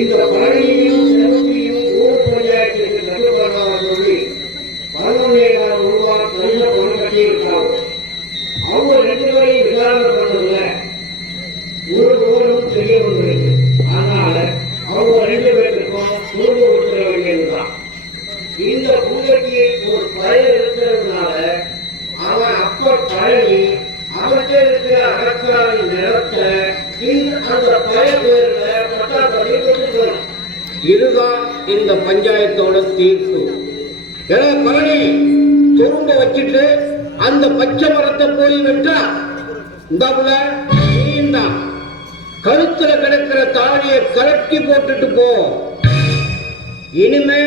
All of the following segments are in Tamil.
இந்த பழனியையும் செல்வத்தையும் ஊர் பஞ்சாயத்திற்கு கட்டுப்பாடாக சொல்லி 11 ரூபாய் நல்ல பணம் கட்டியிருக்காங்க. அவங்க 2 பேரையும் விசாரணை பண்ணல ஒரு விவரம் தெரிய வந்திருக்கு. அதனால அவங்க 2 பேருக்கும் குடும்ப உத்தர வேண்டியதுதான். இந்த பூஜைக்கு ஒரு பயன் இருக்கிறதுனால அவன் அப்ப பழனி அவர்கிட்ட இருக்கிற அடக்காரி நிலத்தை அந்த பயன் பேர்ல பட்டாப்படி கொடுத்துக்கணும். இதுதான் இந்த பஞ்சாயத்தோட தீர்ப்பு. பழனி துரும்ப வச்சுட்டு அந்த பச்சை மரத்தை போய் விட்டா இந்த நீந்தான் கழுத்துல கிடக்கிற தாடியை கலட்டி போட்டுட்டு போ. இனிமே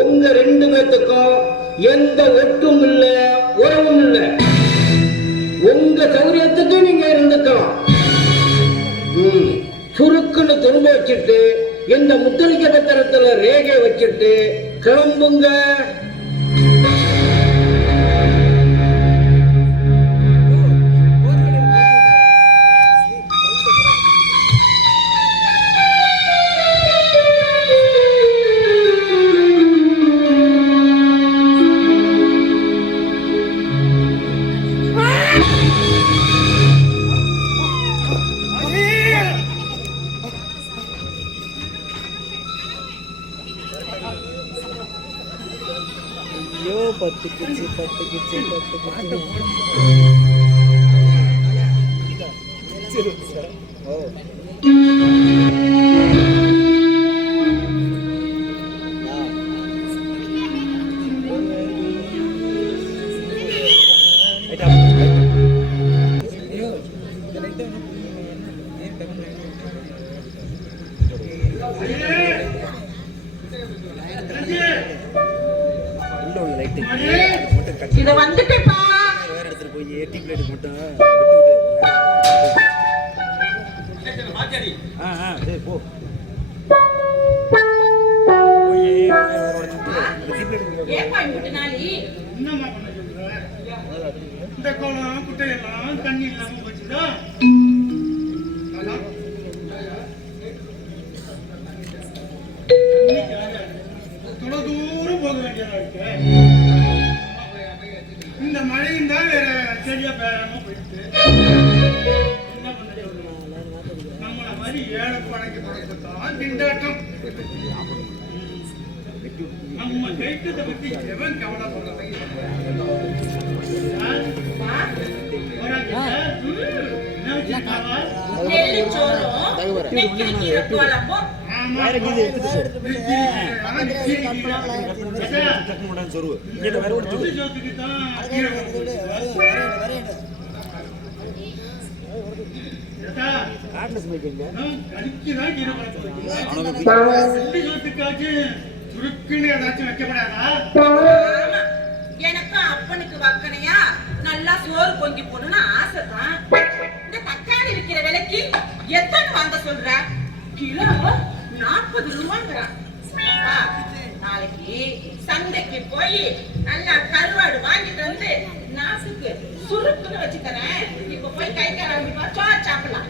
உங்க 2 பேத்துக்கும் எந்த ஒட்டும் இல்ல உறவும் இல்ல. உங்க சௌரியத்துக்கு நீங்க இருந்துக்கலாம். சுருக்குன்னு திரும்ப வச்சுட்டு இந்த முத்தரிக்க பத்திரத்துல ரேகை வச்சுட்டு கிளம்புங்க. பத்துக்குச்சு இத வந்துட்டேப்பா. வேற இடத்துல போய் ஏடி பிளேட் மட்டும் சரி போ. இந்த கோலம் குட்டையெல்லாம் தண்ணி இல்லாம போச்சுதா. தொலை தூரம் போக வேண்டியதா இருக்கு. இந்த மழையும் தான் வேற சரியா பேராம போயிடுச்சு. என்ன பண்ண நம்மள மாதிரி ஏழை பழக்கி தொடக்கத்தான் திண்டாட்டம். நம்ம கைட்டத்தை பத்தி எவன் கவலைப்படுறது? எனக்கு அப்பனுக்கு வக்கனையா நல்லா சோறு பொங்கி போடணும்னு ஆசைதான். இந்த தக்காளி விற்கிற விலைக்கு எத்தனை வாங்க சொல்ற? கிலோ 40 ரூபாங்கிறான். நாளைக்கு சந்தைக்கு போய் நல்லா கருவாடு வாங்கிட்டு வந்து நாசுக்கு சுருக்குன்னு வச்சு தரேன். இப்ப போய் கை கால சாப்பிடலாம்.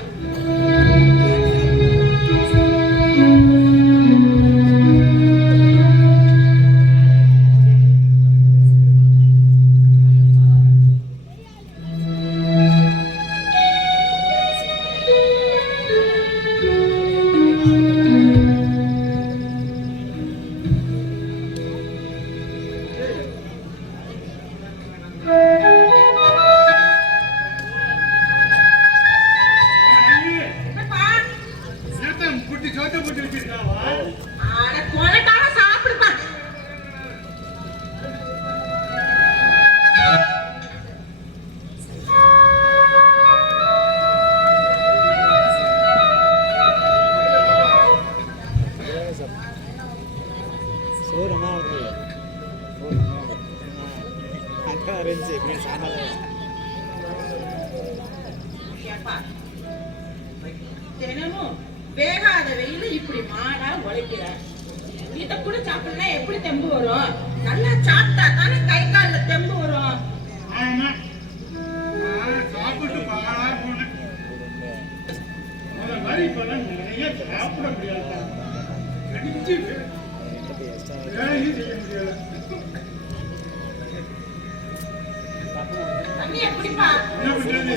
தினமும் வேகாத வெயில இப்படி மாடா உழைக்கிற. இத கூட சாப்பிடனா எப்படி தெம்பு வரும்? நல்லா சாப்பிட்டா தானே கை கால்ல தெம்பு வரும். சாப்பிட்டு மாதிரி இப்பெல்லாம் நிறைய சாப்பிட முடியாது. கடிச்சு வேலையும் செய்ய முடியாது. தண்ணி எப்படிப்பா? என்ன பண்றது?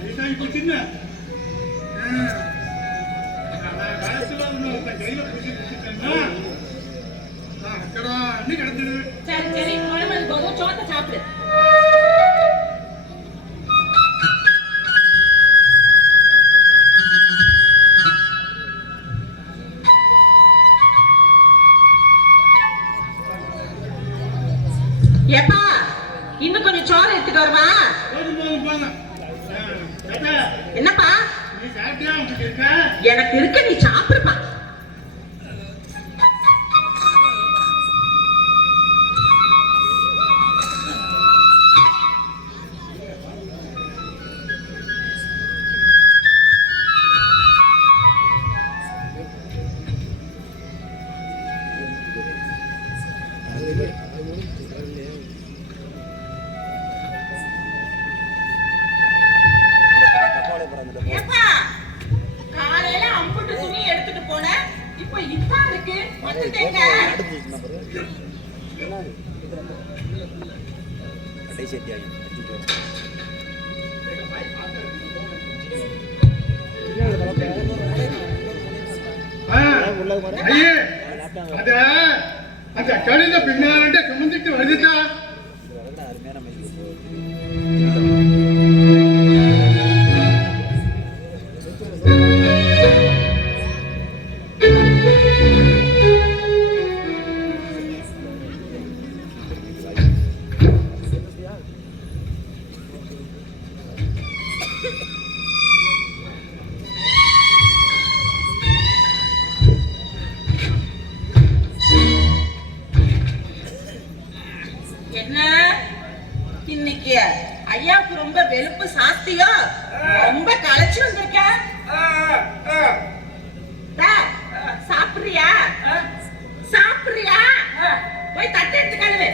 வயசாகி போச்சுன்னா காலத்துல கையில பிடிச்சிட்டேன்னா அக்கடான்னு கிடந்துடுது. சரி சரி குழம்பு போதும், சோத்தை சாப்பிடு. ஏப்பா இன்னும் கொஞ்சம் சோறு எடுத்துட்டு வருவா? போதும் போதும் போங்க. என்னப்பா? நீ சாப்பிட்டியா? உங்களுக்கு இருக்கா? எனக்கு இருக்க, நீ சாப்பிடுப்பா. ஏப்பா காலையில அம்புட்டு துணி எடுத்துட்டு போன, இப்போ இதான் இருக்கு. வந்துட்டேங்க. கடைசி அத்தியாயம். ஐயே, அந்த கழுத பின்னாரண்ட சுமந்துட்டு வருதுதா. அருமையான மைக்கு. என்ன இன்னைக்கு ஐயாவுக்கு ரொம்ப வெளுப்பு சாஸ்தியோ? ரொம்ப களைச்சு வந்திருக்க. சாப்பிடுறியா? சாப்பிடுறியா? போய் தட்டு எடுத்து கழுவு.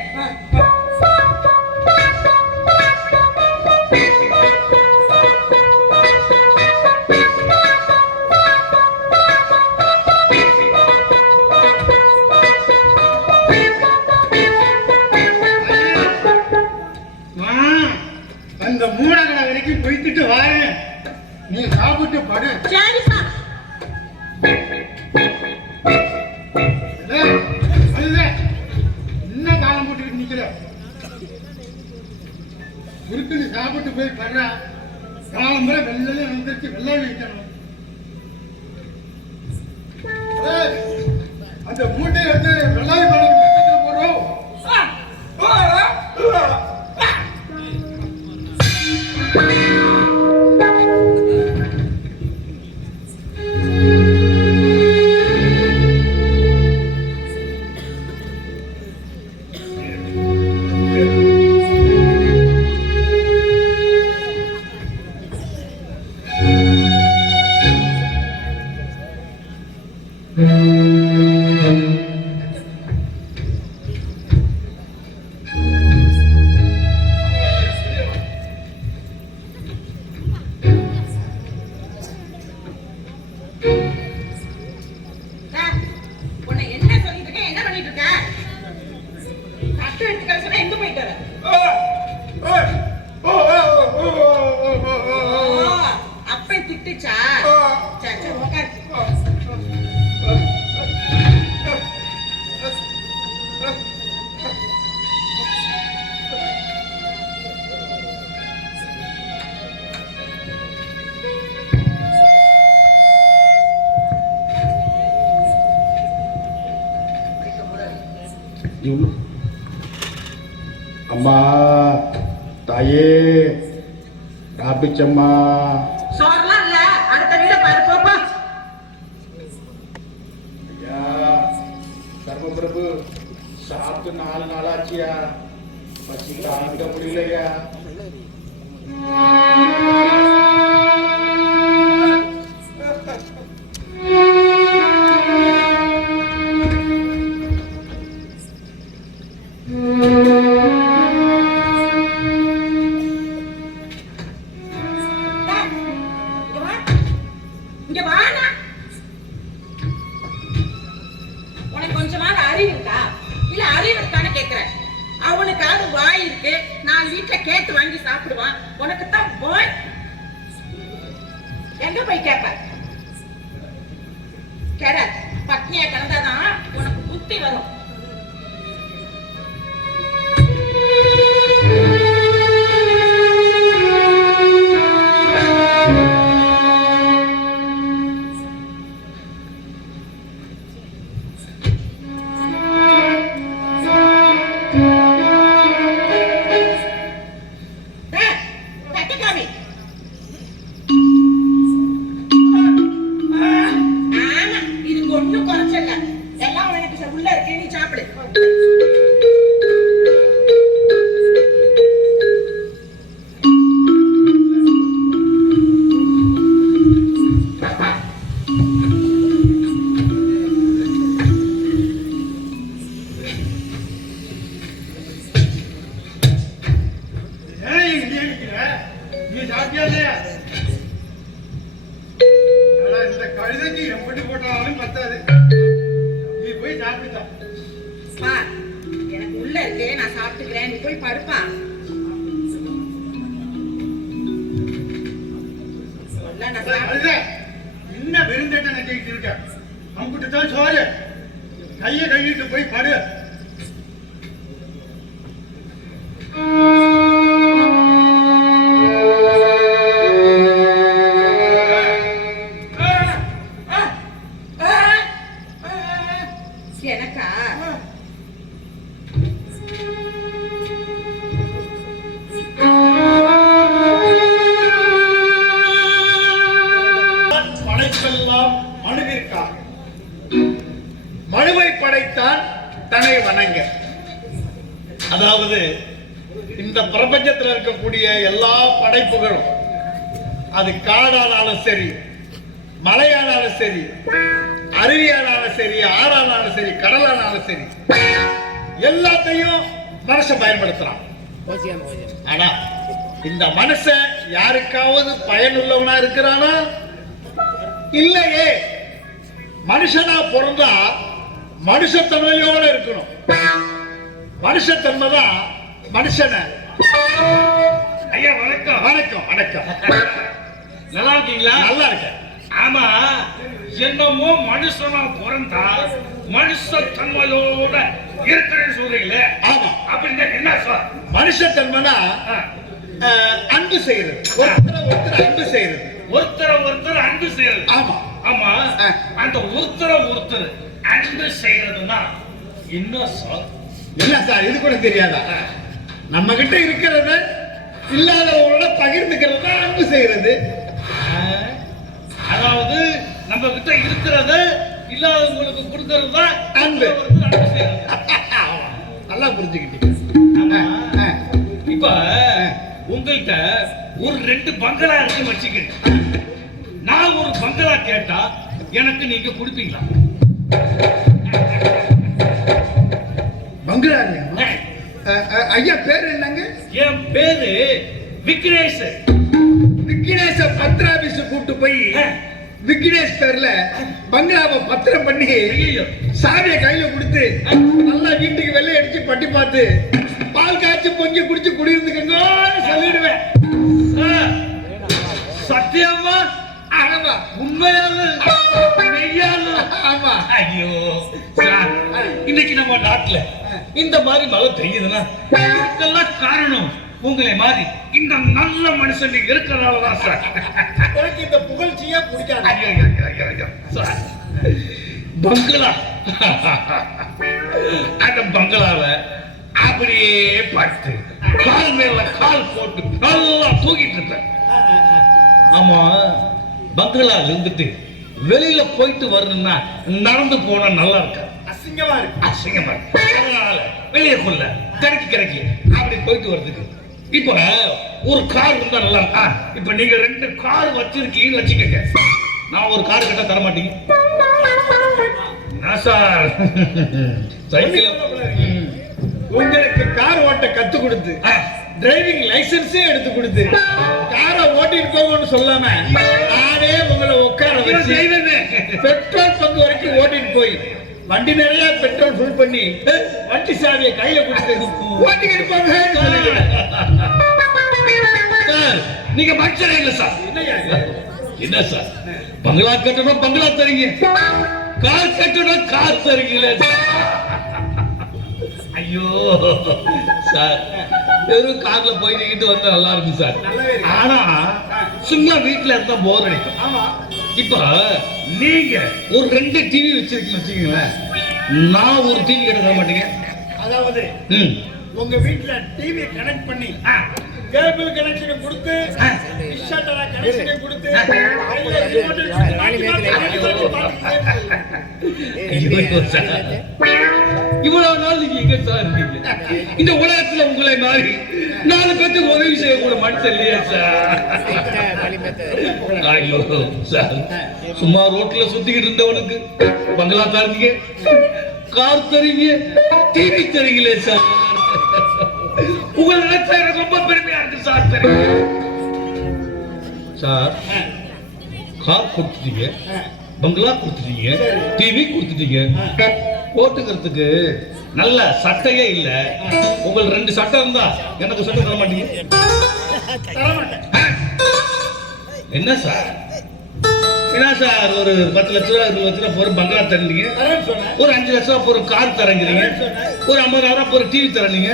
அந்த மூடகடை வரைக்கும் போய்த்துட்டு வாரேன். நீ சாப்பிட்டு படு. சரிப்பா. என்ன காலம் போட்டுக்கிட்டு நிக்கிற? குறுக்கு நீ சாப்பிட்டு போய் படுற. காலம் முறை வெள்ளை வந்துருச்சு, வெள்ளை வைக்கணும். அந்த மூட்டை எடுத்து வெள்ளாவி பழக்கு போடுறோம். உன்னை என்ன சொல்லிட்டு இருக்க? என்ன பண்ணிட்டு இருக்க? தட்டு எடுத்து கழுவு சொன்னா எங்க போயிட்டு வர? அப்ப திட்டுச்சா? சரி சரி உட்காரு. அம்மா தாயே ராபிச்சம்மா. சோறெல்லாம் இல்ல, அடுத்த வீட பாரு. போப்பா. ஐயா தர்மபிரபு சாப்பிட்டு 4 நாளாச்சியா. பசி தாங்க முடியலையா. இங்க வா. அவனுக்காவது வாய் இருக்கு, நான் வீட்டுல கேட்டு வாங்கி சாப்பிடுவான். உனக்கு தான் வாய். எங்க போய் கேப்ப? கேட பட்னியா கிடந்தாதான் உனக்கு புத்தி வரும். எனக்கு உள்ள இருக்கு, நான் சாப்பிட்டுக்கிறேன், நீ போய் படுப்பா. என்ன விருந்தேட்ட நட்டிட்டு இருக்க? அவங்கிட்ட தான் சோறு. கையை கழுவிட்டு போய் படு. எனக்கா? படைப்பெல்லாம் மனுவிற்காக. மனுவை படைத்தான் தன்னை வணங்க. அதாவது இந்த பிரபஞ்சத்தில் இருக்கக்கூடிய எல்லா படைப்புகளும், அது காடானாலும் சரி, மலையானாலும் சரி, அருவியானாலும் சரி, ஆறானாலும் சரி, கடலானாலும் சரி, எல்லாத்தையும் மனுஷன் பயன்படுத்துறான். ஆனா இந்த மனுஷன் யாருக்காவது பயனுள்ளவனா இருக்கிறானா? இல்லையே. மனுஷனா பிறந்தா மனுஷத்தன்மையோட இருக்கணும். மனுஷத்தன்மை தான் மனுஷனை. ஐயா வணக்கம். வணக்கம் வணக்கம். நல்லா இருக்கீங்களா? நல்லா இருக்கேன். ஆமா, என்னமோ மனுஷனா பிறந்தா மனுஷத்தன்மையோட இருக்கிறேன்னு சொல்றீங்களே. ஆமா. அப்படின்னா என்ன சார்? மனுஷத்தன்மைனா அன்பு செய்யறது, ஒருத்தர் அன்பு செய்யறது, ஒருத்தர் அன்பு செய்யறது. ஆமா ஆமா, அந்த ஒருத்தர் அன்பு செய்யறதுன்னா என்ன சார்? என்ன சார், இது கூட தெரியாதா? நம்ம கிட்ட இருக்கிறத இல்லாதவங்களோட பகிர்ந்துக்கிறது தான் அன்பு செய்யறது. அதாவது நம்ம கிட்ட இருக்கிறத இல்லாதவங்களுக்கு கொடுக்கறது தான் அன்பு. அன்பு செய்யறது. நல்லா புரிஞ்சுக்கிட்டீங்க. இப்ப உங்கள்கிட்ட ஒரு 2 பங்களா இருக்கு வச்சுக்கிட்டு, நான் ஒரு பங்களா கேட்டா எனக்கு நீங்க கொடுப்பீங்களா? பங்களா ஐயா பேரு என்னங்க? என் பேரு விக்னேஷ். விக்னேஷ பத்திராபீஸ் கூட்டு போய் விக்னேஷ் பேர்ல பங்களாவை பத்திரம் பண்ணி சாவியை கையில கொடுத்து நல்லா வீட்டுக்கு வெள்ளை அடிச்சு பட்டி பார்த்து பால் காய்ச்சி பொங்கி குடிச்சு குடியிருந்துக்கங்க சொல்லிடுவேன். சத்தியமா? ஆமா. உண்மையாலும் மெய்யாலும்? ஆமா. ஐயோ, இன்னைக்கு நம்ம நாட்டுல இந்த மாதிரி மழை பெய்யுதுன்னா இதுக்கெல்லாம் காரணம் உங்களை மாதிரி இந்த நல்ல மனுஷன் இருக்கிறதாலதான் சார். எனக்கு இந்த புகழ்ச்சியே பிடிக்காது. பங்களா, அந்த பங்களால அப்படியே படுத்து கால் மேல கால் போட்டு நல்லா தூக்கிட்டு இருப்பேன். ஆமா, பங்களால இருந்துட்டு வெளியில போயிட்டு வரணும்னா நடந்து போனா நல்லா இருக்க, அசிங்கமா இருக்கு. அசிங்கமா இருக்கு. அதனால வெளியே கொள்ள கிடைக்கி அப்படி போயிட்டு வர்றதுக்கு இப்ப ஒரு கார் இருந்தா நல்லா இருக்கா? இப்ப நீங்க 2 கார் வச்சிருக்கீங்கன்னு வச்சுக்கோங்க. நான் ஒரு கார் கேட்டா தர மாட்டீங்க சார். சைக்கிள் உங்களுக்கு கார் ஓட்ட கத்து கொடுத்து டிரைவிங் லைசன்ஸே எடுத்து கொடுத்து காரை ஓட்டிட்டு போங்கன்னு சொல்லாம நானே உங்களை உட்கார வச்சு பெட்ரோல் பங்கு வரைக்கும் ஓட்டிட்டு போய் வண்டி நிறைய பெட்ரோல் ஃபுல் பண்ணி வண்டி சாவியை கையில கொடுத்து ஓட்டிக்கிட்டு இருப்பாங்க. சார் நீங்க மனுஷரே இல்ல சார். என்னய்யா இது? என்ன சார் பங்களா கட்டணும் பங்களா தரீங்க, கார் கட்டணும் கார் தரீங்களே. ஐயோ சார் வெறும் கார்ல போய் நீங்கிட்டு வந்தா நல்லா இருக்கும் சார். நல்லாவே இருக்கு. ஆனா சும்மா வீட்டுல இருந்தா போர் அடிக்கும். ஆமா. இப்ப நீங்க ஒரு 2 டிவி வச்சிருக்கீங்க வச்சுக்கீங்களேன், நான் ஒரு டிவி கட்ட தர மாட்டீங்க. அதாவது ம் உங்க வீட்டுல டிவி கனெக்ட் பண்ணி கேபிள் கனெக்ஷன் கொடுத்து டிஷாட்டரா கனெக்ஷன் கொடுத்து கையில remote வச்சு மாட்டி பார்த்துக்கிட்டே ஐயோ சார், இவ்வளவு நாள் நீங்க எங்க சார் இருக்கீங்க? இந்த உலகத்துல உங்களை மாதிரி 4 பேருக்கு உதவி செய்ய கூட மனுஷன் இல்லையா சார்? ஐயோ சார், சும்மா ரோட்ல சுத்திக்கிட்டு இருந்தவனுக்கு பங்களா தரீங்க, கார் தரீங்க, டிவி தரீங்களே சார். உங்களை நினைச்சா எனக்கு ரொம்ப பெருமையா இருக்கு சார். சார் கார் கொடுத்துட்டீங்க, பங்களா கொடுத்துட்டீங்க, டிவி கொடுத்துட்டீங்க, போட்டுக்கிறதுக்கு நல்ல சட்டையே இல்ல. உங்களுக்கு 2 சட்டை இருந்தா எனக்கு சட்டை தர மாட்டீங்க. என்ன சார் என்ன சார், ஒரு 10 லட்ச ரூபா 20 லட்ச ரூபா போற பங்களா தரீங்க, ஒரு 5 லட்ச ரூபா போற கார் தரங்கிறீங்க, ஒரு 50,000 போற டிவி தரீங்க,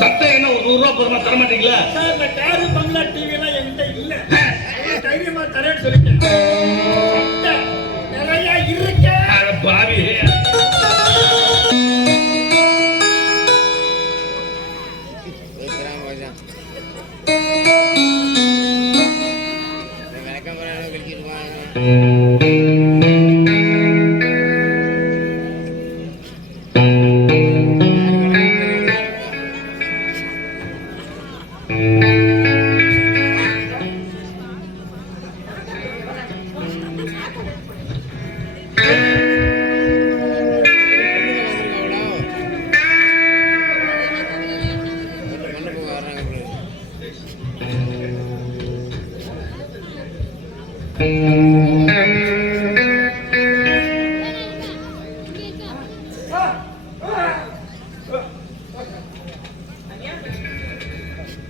சட்டை என்ன ஒரு 100 ரூபா போறமா தர மாட்டீங்களா? சார் இந்த கார் பங்களா டிவி எல்லாம் என்கிட்ட இல்ல. தைரியமா தரேன்னு சொல்லிட்டேன். சட்டை நிறைய இருக்கு. அட பாவி,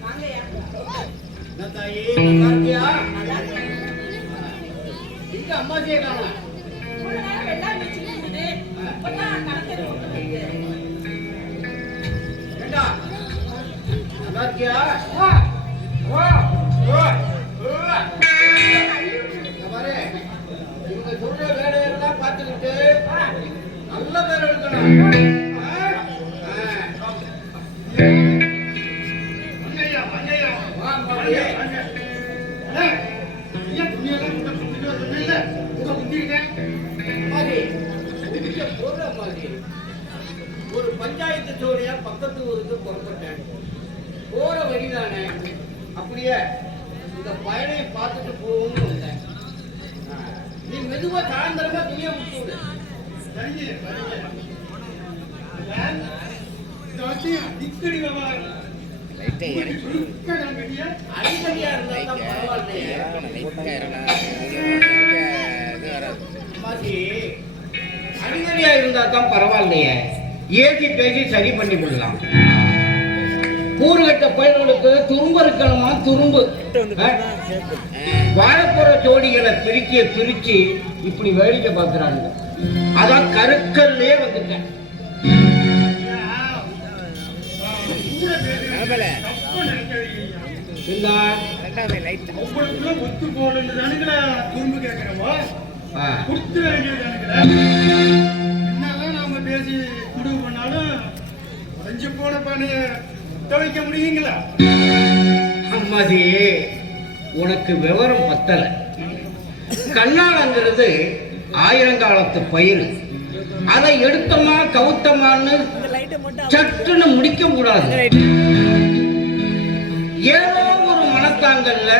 வாங்கய்யா. என்ன தாயி, நல்லா இருக்கியா? எங்க அம்மாச்சியை காணோம்? இவ்வளவு நேரம் வெள்ளாமை வச்சுட்டு இருந்தது. இப்பதான் கணக்கு போட்டு வருது. ஏண்டா, நல்லா இருக்கியா? இங்க பாரு, இவங்க சொல்ற வேலையெல்லாம் பார்த்துக்கிட்டு நல்ல பேர் எடுக்கணும். மங்கையா மங்கையா வா, மாப்பிள்ளை. ஏன் துணியெல்லாம் குடிச்சிட்டு சொன்னீங்க? உங்க குடிச்சிருக்கேன். மாதிரி, இங்க போற மாதிரி ஒரு பஞ்சாயத்து ஜோடியா பக்கத்து ஊருக்கு புறப்பட்டேன். போற வழிதானே, அப்படியே இந்த பயனை பார்த்துட்டு போகணும்னு வந்தேன். நீ மெதுவா சாயந்தரமா துணியை விட்டு விடு. சரிங்க சரிங்க. இந்த விஷயம் திக்கடி விவகாரம். அடிக்கடியா இருந்தா தான் பரவாயில்லையே. மாதிரி, அடிக்கடியா இருந்தா தான் பரவாயில்லையே. ஏசி பேசி சரி பண்ணி விடலாம். கூறுகட்ட பயன்களுக்கு துரும்பு இருக்கணுமா, துரும்பு. வாழப்போற ஜோடிகளை பிரிச்சு இப்படி வேடிக்கை பார்க்கிறாங்க. அதான் கருக்கல்லே வந்துட்டேன். என்ன? உங்களுக்குள்ள ஒத்து போகணுன்னு தானுங்களா துரும்பு கேட்கிறவா? ஆ. கொடுத்து வேண்டியதானுங்களா? என்னதான் நாம பேசி முடிவு பண்ணாலும் உடைஞ்சு போன பானை துவைக்க முடியுங்களா? அம்மாதி, உனக்கு விவரம் பத்தல. கண்ணாலங்கிறது 1000 காலத்து பயிர். அதை எடுத்தமா கவுத்தமான்னு சட்டுன்னு முடிக்க கூடாது. ஏதோ ஒரு மனத்தாங்கல்ல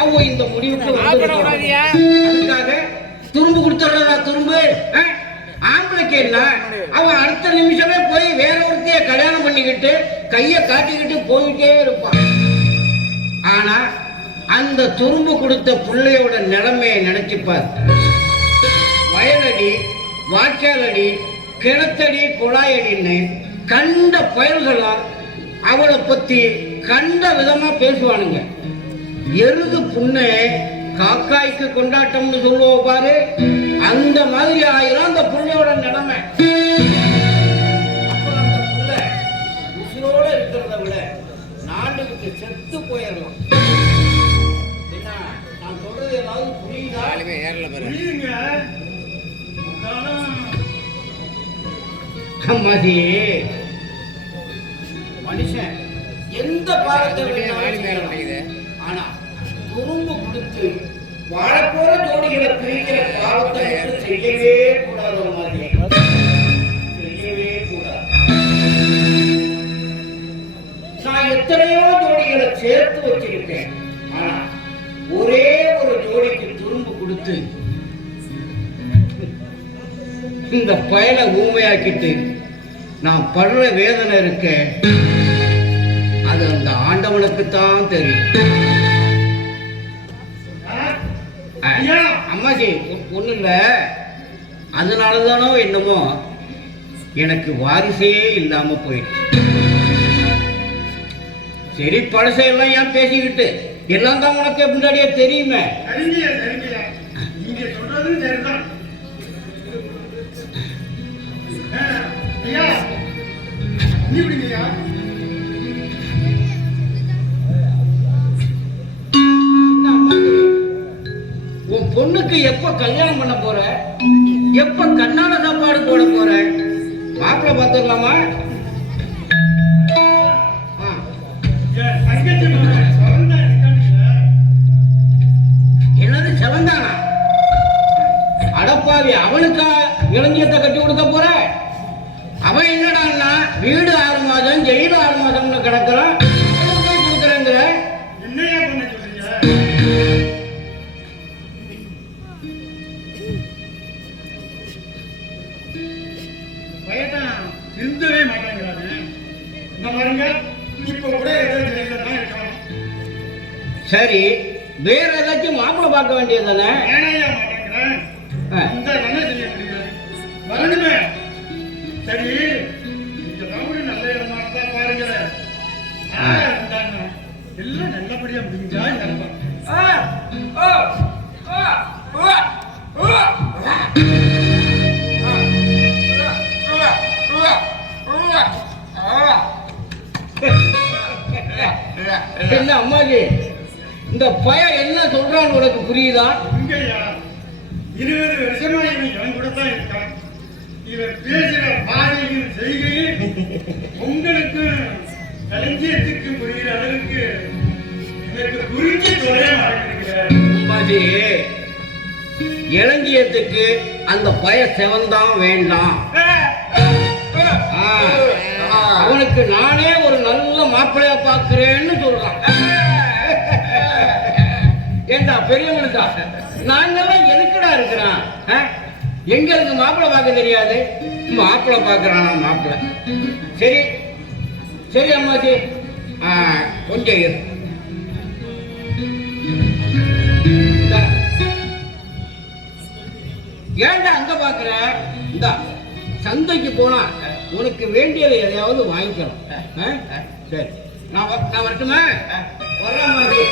அவ இந்த முடிவுக்கு வந்திருக்காங்க. அதுக்காக துரும்பு கொடுத்துறா துரும்பு. ஆம்பளைக்கு என்ன, அவன் அடுத்த நிமிஷமே போய் வேற ஒருத்தைய கல்யாணம் பண்ணிக்கிட்டு கைய காட்டிக்கிட்டு போயிட்டே இருப்பான். ஆனா அந்த துரும்பு கொடுத்த பிள்ளையோட நிலைமையை நினைச்சுப்பார். வயலடி, வாய்க்காலடி, கிணத்தடி குழாயடின்னு கண்ட பயல்களா அவளை பத்தி கண்ட விதமா பேசுவானுங்க. எருது புண்ணு காக்காய்க்கு கொண்டாட்டம்னு சொல்லுவோம் பாரு, அந்த மாதிரி ஆயிரம் அந்த புள்ளையோட நிலைமை. அப்புறம் அந்த புள்ள உசுரோட இருக்கிறத விட நாட்டுக்கு செத்து போயிடலாம். என்ன நான் சொல்றது ஏதாவது புரியுதா? புரியுதுங்க. அம்மாடி, மனுஷன் எந்த பாரத்தை வேணாலும் செய்யலாம். ஆனா குறும்பு கொடுத்து வாழப்போற ஜோடிகளை பிரிக்கிற பாவத்தை மட்டும் செய்யவே கூடாது. மாதிரி செய்யவே கூடாது. நான் எத்தனையோ ஜோடிகளை சேர்த்து வச்சிருக்கேன். ஆனா ஒரே ஒரு ஜோடிக்கு துரும்பு கொடுத்து இந்த பயலை ஊமையாக்கிட்டு நான் படுற வேதனை இருக்க, அது அந்த ஆண்டவனுக்கு தான் தெரியும். அம்மாஜி ஒண்ணு இல்ல, அதனாலதானோ என்னமோ எனக்கு வாரிசே இல்லாம போயிடுச்சு. சரி, பழசையெல்லாம் ஏன் பேசிக்கிட்டு, எல்லாம் தான் உனக்கு முன்னாடியே தெரியுமே. நீங்க சொல்றது சரிதான். ஐயா, நீ விடுங்கய்யா. உன் பொண்ணுக்கு எப்ப கல்யாணம் பண்ண போற? எப்ப கண்ணால சாப்பாடு போட போற? மாப்பிள்ளை பார்த்துடலாமா? என்னது செவந்தானா? அடப்பாவி, அவனுக்கா இளஞ்சியத்தை கட்டி கொடுக்க போற? அவன் என்னடான்னா வீடு 6 மாதம் ஜெயில 6 மாதம்னு கிடக்குறான். கொடுக்குறேங்கிற என்னையா பண்ண சொல்றீங்க? பையன் திருந்தவே மாட்டேங்கிறாங்க. இந்த பாருங்க, இப்ப கூட ஏதோ ஜெயில தான் இருக்கான். சரி, வேற ஏதாச்சும் மாப்பிள்ளை பார்க்க வேண்டியது தானே? ஏனையா மாட்டேங்கிறேன். இந்த என்ன செய்ய முடியல? வரணுமே. சரி, இந்த ரவுடி நல்ல இடமா இருந்தா பாருங்களேன். எல்லாம் நல்லபடியா முடிஞ்சா நடக்கும். என்ன அம்மாஜி, இந்த பையன் என்ன சொல்றான்னு உனக்கு புரியுதா? இங்கயா 20 வருஷமா இவன் என் கூட தான் இருக்கான். இவர் பேசுற பாதையும் செய்கையும் உங்களுக்கு களஞ்சியத்துக்கு புரிகிற அளவுக்கு எனக்கு புரிஞ்சு தொலைய மாட்டேங்கிறார். அம்மாஜி, இளஞ்சியத்துக்கு அந்த பய செவன்தான் வேண்டாம். அவனுக்கு நானே ஒரு நல்ல மாப்பிள்ளைய பார்க்கிறேன்னு சொல்றான். ஏண்டா பெரியவனுக்கா, நாங்கெல்லாம் எதுக்குடா இருக்கிறான்? எங்களுக்கு மாப்பிள்ளை பார்க்க தெரியாது, மாப்பிள்ளை பார்க்கறானா மாப்பிள்ளை. சரி சரி அம்மாஜி, கொஞ்சம் இரு. ஏன்டா அங்க பாக்குற? இந்த சந்தைக்கு போனா உனக்கு வேண்டியதை எதையாவது வாங்கிக்கணும். சரி, நான் வரட்டுமா? வர்றேன் மாதிரி.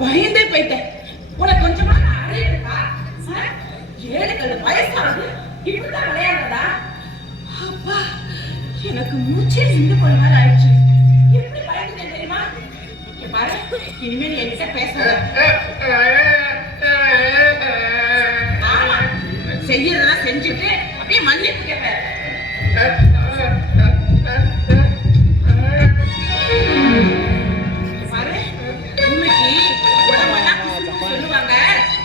பயந்தே போயிட்டேன். உனக்கு கொஞ்சமா அறிவு இருக்கா? 7 வயசாகுது, இப்படிதான் விளையாடுறதா? அப்பா, எனக்கு மூச்சே நின்று போன மாதிரி ஆயிடுச்சு. எப்படி பயந்துட்டேன் தெரியுமா? இங்க பாரு, இனிமே நீ என்கிட்ட பேசாத. ஆமா, செய்யறதெல்லாம் செஞ்சுட்டு அப்படியே மன்னிப்பு கேட்பேன். பாரு, உண்மைக்கு உடம்பெல்லாம் குசுகுசுன்னு சொல்லுவாங்க.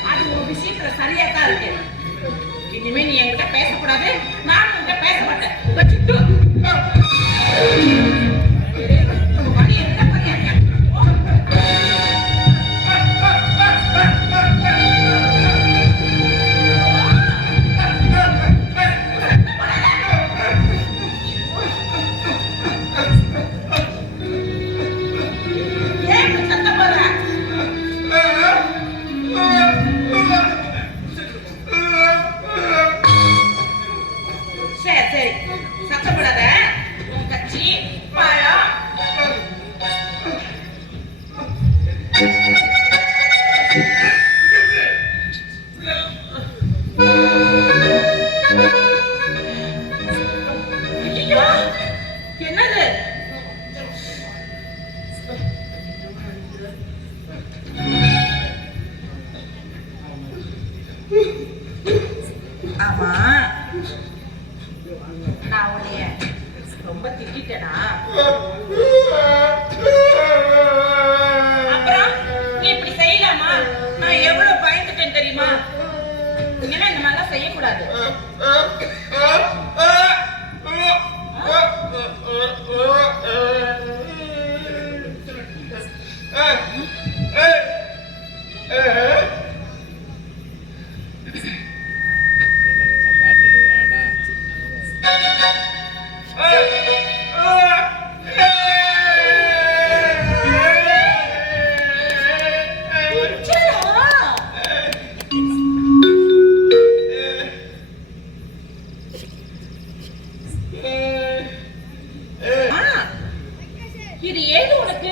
அது ஒரு விஷயத்துல சரியா தான் இருக்கு. இனிமே நீ என்கிட்ட பேசக்கூடாது, நான் உன்கிட்ட பேச மாட்டேன். வச்சுட்டு வழி என்ன பண்ணியாங்க? ஏன் இப்படி சத்தம் போடுற? சரி சரி, சத்தப்படாத. உன் கட்சி பழம் ஐயோ, என்னது? ஆமா, நான் உன்னைய ரொம்ப திட்டேனா? அப்புறம் நீ இப்படி செய்யலாமா? நான் எவ்வளவு பயந்துட்டேன் தெரியுமா? இனிமே இந்த மாதிரிலாம் செய்யக்கூடாது. இது ஏது உனக்கு?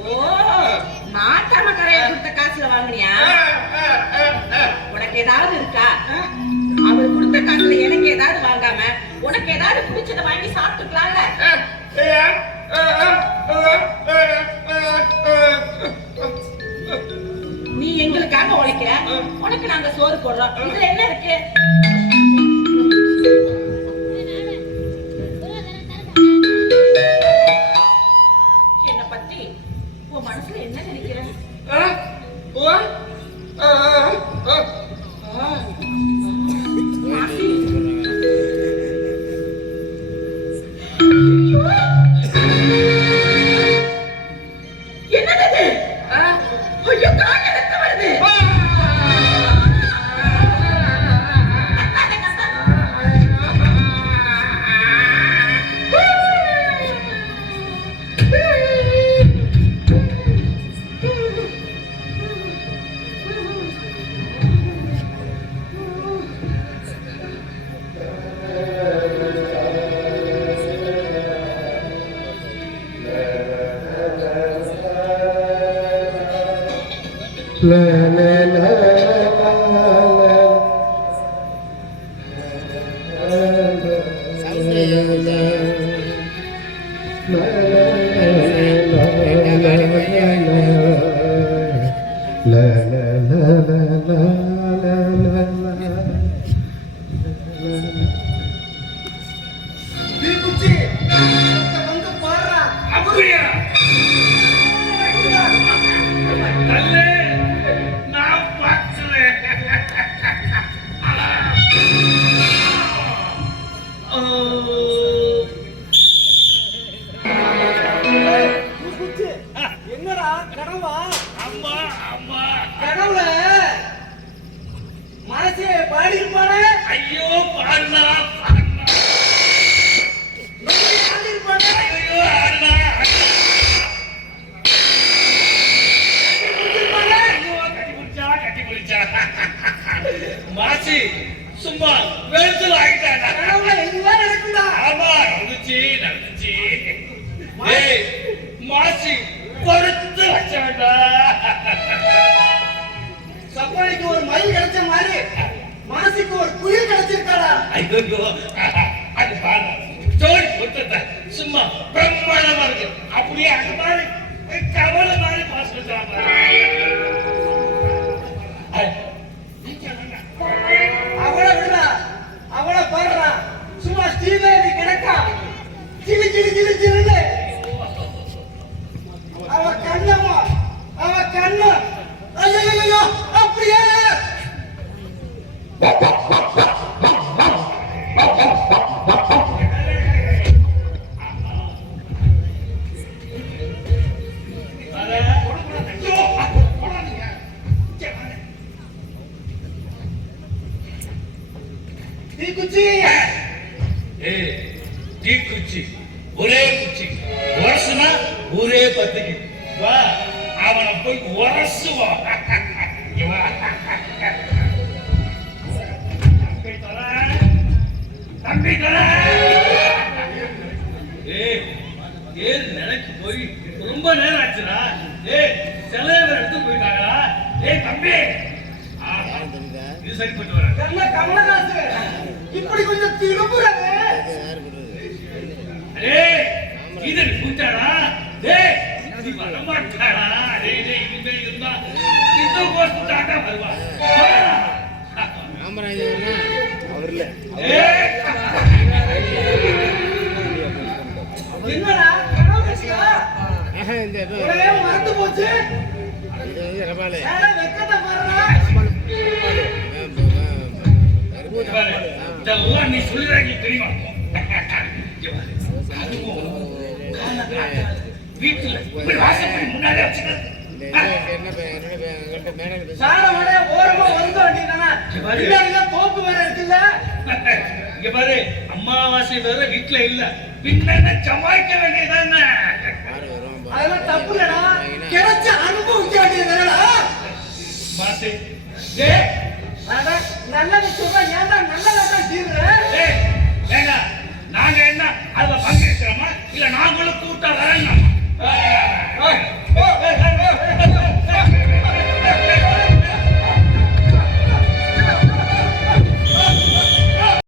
ஓ, நாட்டாம கரையை கொடுத்த காசுல வாங்கினியா? உனக்கு ஏதாவது இருக்கா? அவர் கொடுத்த காசுல எனக்கு ஏதாவது வாங்காம உனக்கு ஏதாவது பிடிச்சத வாங்கி சாப்பிட்டுக்கலாம்ல? நீ எங்களுக்காக உழைக்கிற, உனக்கு நாங்க சோறு போடுறோம். இதுல என்ன இருக்கு? என்ன பத்தி உன் மனசுல என்ன நினைக்கிற? மாசி. ஐயோ. என்னது இது? ஐயோ, கால்ல ரத்தம் வருது. அப்படியா? நல்ல நான் பார்க்கிறேன். என்னடா கனவா? அம்மா அம்மா கனவுல மனசே பாடி இருப்பானே. ஐயோ பாருண்ணா ஐயோ அண்ணா கட்டி பிடிச்சா மாசி சும்மா வெளுத்துல ஆகிட்டாங்க. கனவுல எல்லாம் நடக்குதா? ஆமா நடந்துச்சு. ஏய் மாசி பொறுத்து வச்சவன்டா. ஐயோ அது பாரு ஜோடி பொருத்தத்தை சும்மா பிரம்மாண்டமா இருக்கு அப்படியே அந்த மாதிரி கவலை மாதிரி பாஸ் பண்றாங்க அவளை விடுறா அவளை பாடுறா சும்மா ஸ்ரீதேவி கிடக்கா சிலு சிலு சிலு சிலுன்னு அவ கண்ணம்மா அவ கண்ணு ஐயோ அப்படியே தீக்குச்சி தீக்குச்சி ஒரே குச்சி உரசுனா ஊரே பத்திக்கு வா அவனை போய் உரசுவா தம்பி ஏன் நினைக்கு போய் ரொம்ப நேரம் ஆச்சுடா செலவு எடுத்து போயிட்டாங்களா தம்பி இது சரிப்பட்டு வர கண்ண கமலஹாசு இப்படி கொஞ்சம் திரும்புறாங்க இது கூட்டாடா இது வரமாட்டாடா இனிமே இருந்தா இந்த போஸ்டாட்டா வருவா அவர் இல்ல என்னடா கனவு கட்டியா ஒரே மறந்து போச்சு வெக்கத்தை பாருடா இதெல்லாம் நீ சொல்லுறாங்க தெரியுமா வீட்டுல வாசப்படி முன்னாலே வச்சுக்க சாணவனே ஓரமா வந்து வேண்டியதானே பின்னாடில தோப்பு வேற இருக்குல்ல இங்க பாரு அமாவாசை வேற வீட்டுல இல்ல பின்ன சமாளிக்க வேண்டியது